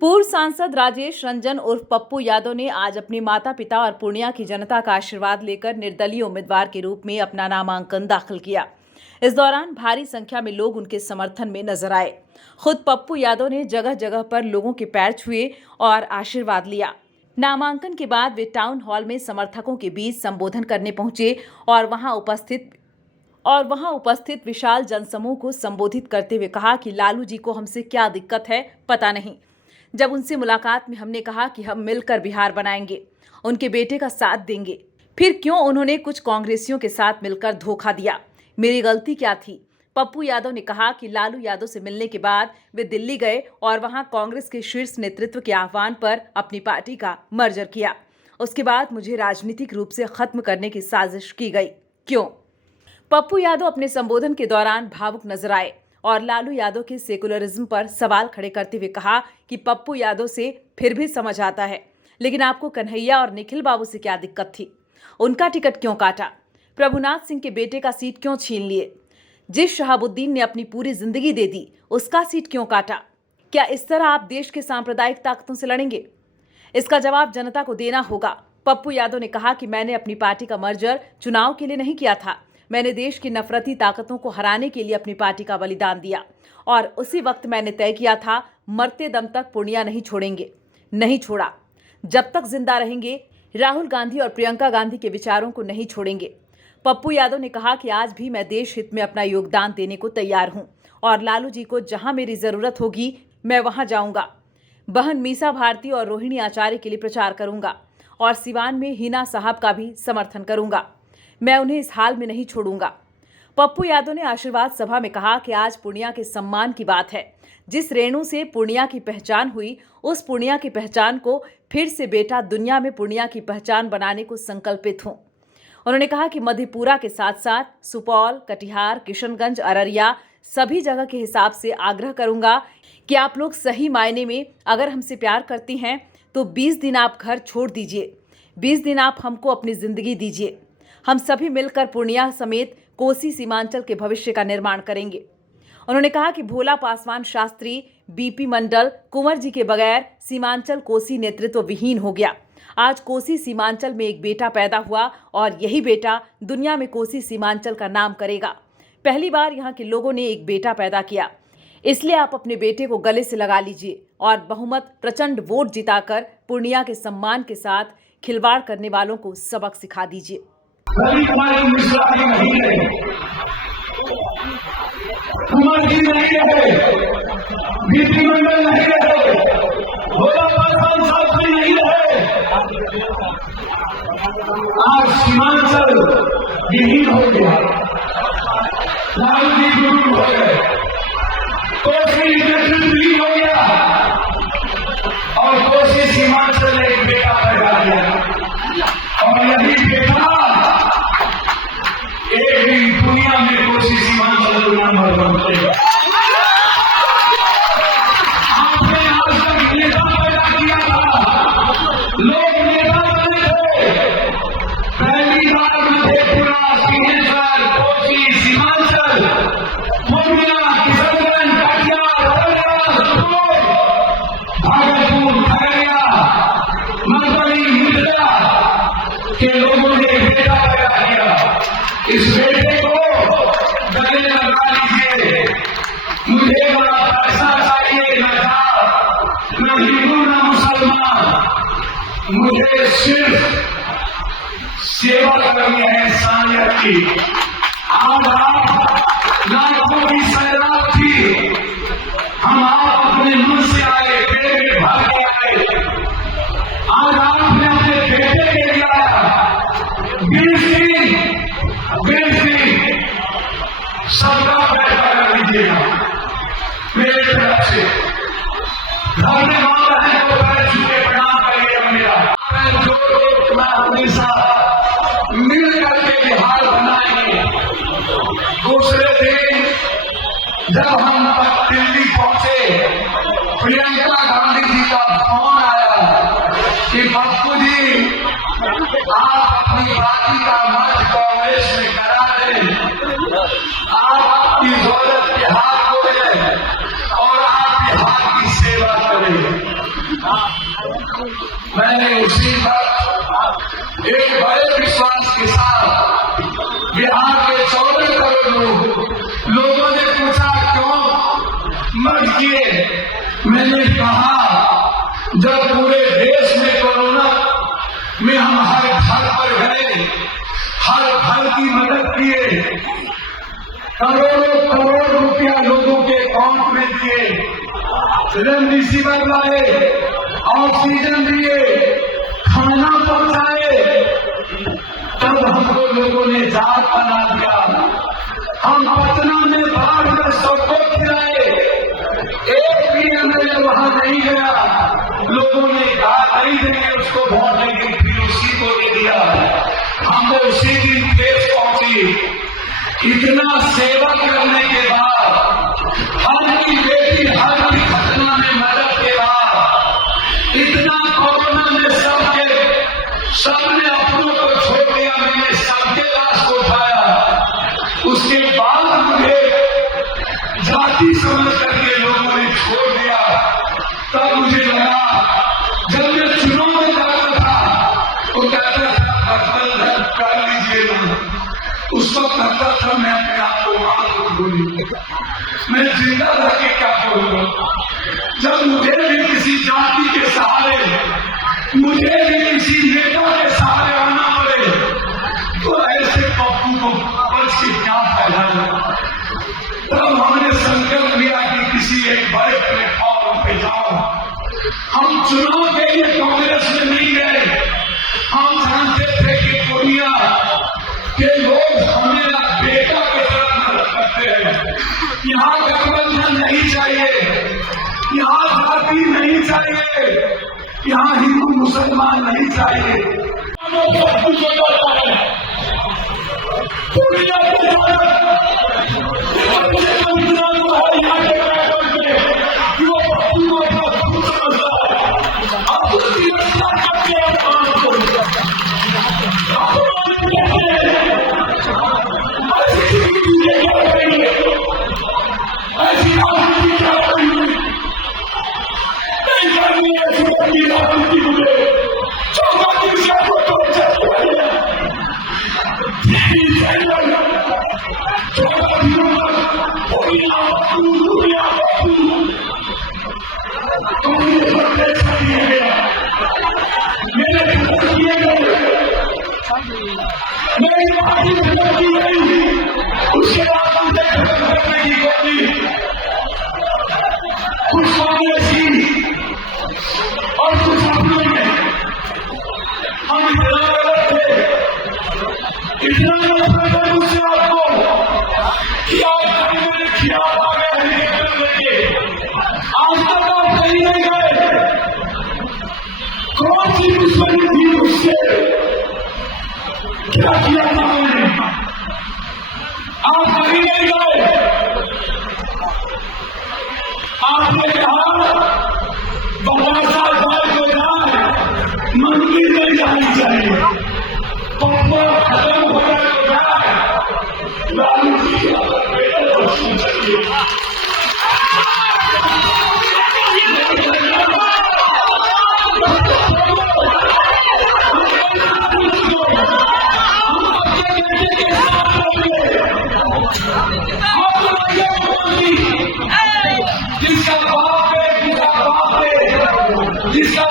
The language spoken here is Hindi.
पूर्व सांसद राजेश रंजन उर्फ पप्पू यादव ने आज अपने माता पिता और पूर्णिया की जनता का आशीर्वाद लेकर निर्दलीय उम्मीदवार के रूप में अपना नामांकन दाखिल किया। इस दौरान भारी संख्या में लोग उनके समर्थन में नजर आए। खुद पप्पू यादव ने जगह जगह पर लोगों के पैर छुए और आशीर्वाद लिया। नामांकन के बाद वे टाउन हॉल में समर्थकों के बीच संबोधन करने पहुंचे और वहां उपस्थित विशाल जनसमूह को संबोधित करते हुए कहा कि लालू जी को हमसे क्या दिक्कत है पता नहीं। जब उनसे मुलाकात में हमने कहा कि हम मिलकर बिहार बनाएंगे, उनके बेटे का साथ देंगे, फिर क्यों उन्होंने कुछ कांग्रेसियों के साथ मिलकर धोखा दिया? मेरी गलती क्या थी? पप्पू यादव ने कहा कि लालू यादव से मिलने के बाद वे दिल्ली गए और वहां कांग्रेस के शीर्ष नेतृत्व के आह्वान पर अपनी पार्टी का मर्जर किया। उसके बाद मुझे राजनीतिक रूप से खत्म करने की साजिश की गई। क्यों? पप्पू यादव अपने संबोधन के दौरान भावुक नजर आए और लालू यादव के सेकुलरिज्म पर सवाल खड़े करते हुए कहा कि पप्पू यादव से फिर भी समझ आता है, लेकिन आपको कन्हैया और निखिल बाबू से क्या दिक्कत थी? उनका टिकट क्यों काटा? प्रभुनाथ सिंह के बेटे का सीट क्यों छीन लिए? जिस शहाबुद्दीन ने अपनी पूरी जिंदगी दे दी, उसका सीट क्यों काटा? क्या इस तरह आप देश के सांप्रदायिक ताकतों से लड़ेंगे? इसका जवाब जनता को देना होगा। पप्पू यादव ने कहा कि मैंने अपनी पार्टी का मर्जर चुनाव के लिए नहीं किया था। मैंने देश की नफरती ताकतों को हराने के लिए अपनी पार्टी का बलिदान दिया और उसी वक्त मैंने तय किया था, मरते दम तक पूर्णिया नहीं छोड़ेंगे। नहीं छोड़ा। जब तक जिंदा रहेंगे, राहुल गांधी और प्रियंका गांधी के विचारों को नहीं छोड़ेंगे। पप्पू यादव ने कहा कि आज भी मैं देश हित में अपना योगदान देने को तैयार हूं और लालू जी को जहां मेरी जरूरत होगी मैं वहां जाऊंगा। बहन मीसा भारती और रोहिणी आचार्य के लिए प्रचार करूंगा और सिवान में हिना साहब का भी समर्थन करूंगा। मैं उन्हें इस हाल में नहीं छोड़ूंगा। पप्पू यादव ने आशीर्वाद सभा में कहा कि आज पूर्णिया के सम्मान की बात है। जिस रेणु से पूर्णिया की पहचान हुई, उस पूर्णिया की पहचान को फिर से बेटा दुनिया में पूर्णिया की पहचान बनाने को संकल्पित हूं। उन्होंने कहा कि मधेपुरा के साथ साथ सुपौल, कटिहार, किशनगंज, अररिया सभी जगह के हिसाब से आग्रह करूंगा कि आप लोग सही मायने में अगर हमसे प्यार करती हैं तो 20 दिन आप घर छोड़ दीजिए, 20 दिन आप हमको अपनी जिंदगी दीजिए। हम सभी मिलकर पूर्णिया समेत कोसी सीमांचल के भविष्य का निर्माण करेंगे। उन्होंने कहा कि भोला पासवान शास्त्री, बीपी मंडल, कुंवर जी के बगैर सीमांचल कोसी नेतृत्व विहीन हो गया। आज कोसी सीमांचल में एक बेटा पैदा हुआ और यही बेटा दुनिया में कोसी सीमांचल का नाम करेगा। पहली बार यहाँ के लोगों ने एक बेटा पैदा किया, इसलिए आप अपने बेटे को गले से लगा लीजिए और बहुमत प्रचंड वोट जिताकर पूर्णिया के सम्मान के साथ खिलवाड़ करने वालों को सबक सिखा दीजिए। रवि कुमार मिश्रा जी नहीं रहे, कुमार जी नहीं रहे, बीपी मंडल नहीं रहे, भोला पासवान शास्त्री नहीं रहे। आज सीमांचल विहीन हो गया, लालू जी गुरु हो गए, कोसी नेतृत्व हो गया और कोसी सीमांचल ने एक बेटा पैदा किया और यही बेटा एक दिन दुनिया में कोसी सीमांचल नंबर बनते। आपने आज तक नेता पैदा किया था, लोग नेता बने थे। पहली बार मधेपुरा, सिंहेश्वर, कोसी सीमांचल, पूर्णिया, किशनगंज, कटिहार, भागलपुर, खगड़िया, मधुबनी, मिथिला के लोगों ने बेटा पैदा किया। इस बेटे को गले लगा लीजिए। मुझे बड़ा पैसा चाहिए, न हिंदू न मुसलमान, मुझे सिर्फ सेवा करनी है इंसानियत की। आज आप लाखों की सैरात थी, हम आप अपने मुंह से आए, पेट भर के आए। आज आपने अपने बेटे के लिए सबका पैसा कर लीजिएगा मेरे तरफ से। घर में माता है तो पैर छूटे प्रणाम करिएगा मेरा। पैर जोड़ के मैं हमेशा मिल करके बिहार बनाएंगे। दूसरे दिन जब हम दिल्ली पहुंचे, प्रियंका गांधी जी का फोन आया कि पप्पू जी आप अपनी पार्टी का मत कांग्रेस में करा दें, आपकी दौलत बिहार को है और आप बिहार की सेवा करें। मैंने उसी वक्त एक बड़े विश्वास के साथ बिहार के 14 करोड़ लोगों ने पूछा क्यों मत किए। मैंने कहा जब पूरे देश में कोरोना में हम हर घर पर गए, हर घर की मदद किए, करोड़ों करोड़ रुपया लोगों के अकाउंट में दिए, रेमडेसिविर लाए, ऑक्सीजन दिए, खाना पहुंचाए, तब हमको लोगों ने जात बना दिया। हम पटना में बाढ़ में सबको खिलाए, एक भी एमएलए वहां नहीं गया। लोगों ने कहा नहीं देंगे उसको वोट देंगे, फिर उसी को दे दिया। हमको उसी दिन ठेस पहुंची। इतना सेवा करने के बाद, हर की बेटी हर की घटना में मदद के बाद, इतना कोरोना में सबने अपनों को छोड़ दिया, मैंने सबके लाश को उठाया। उसके बाद मुझे जाति समझ करके लोगों ने छोड़ दिया। तब मुझे लगा, जब मैं चुनाव में जाता था तो कहता था गठबंधन कर लीजिए ना, उस वक्त कहता था मैं अपने आप को मां बोलूं, मैं जिंदा रह के क्या बोलूंगा। जब मुझे भी किसी जाति के सहारे, मुझे भी किसी नेता के सहारे आना पड़े, तो ऐसे पप्पू को बच के क्या फायदा होगा। तब हमने संकल्प लिया कि किसी एक बड़े प्लेटफॉर्म पे जाओ। हम चुनाव के लिए कांग्रेस में नहीं गए। हम जानते थे कि दुनिया के लोग हमें बेटा के तरह मदद करते हैं। यहाँ गठबंधन नहीं चाहिए, यहाँ जाति नहीं चाहिए, यहाँ हिंदू मुसलमान नहीं चाहिए। उसके बाद हमने खत्म करने की कोशिश, कुछ कांग्रेसी और कुछ अपनों में हम इतना गलत थे, इतना नफरत है मुझसे आपको कि आज मैंने किया आ गया हेलीकॉप्टर लेके, आज तक आप कहीं नहीं गए। कौन सी दुश्मनी थी उससे, क्या किया था हमने, आप कहीं नहीं गए। आपने कहा बदासा जाए तो जाए, मंदिर नहीं जानी चाहिए, पप्पा खत्म हो जाए तो जाए, लालू जी की बेटा बच्ची चाहिए। जिसका बाप है, जिसका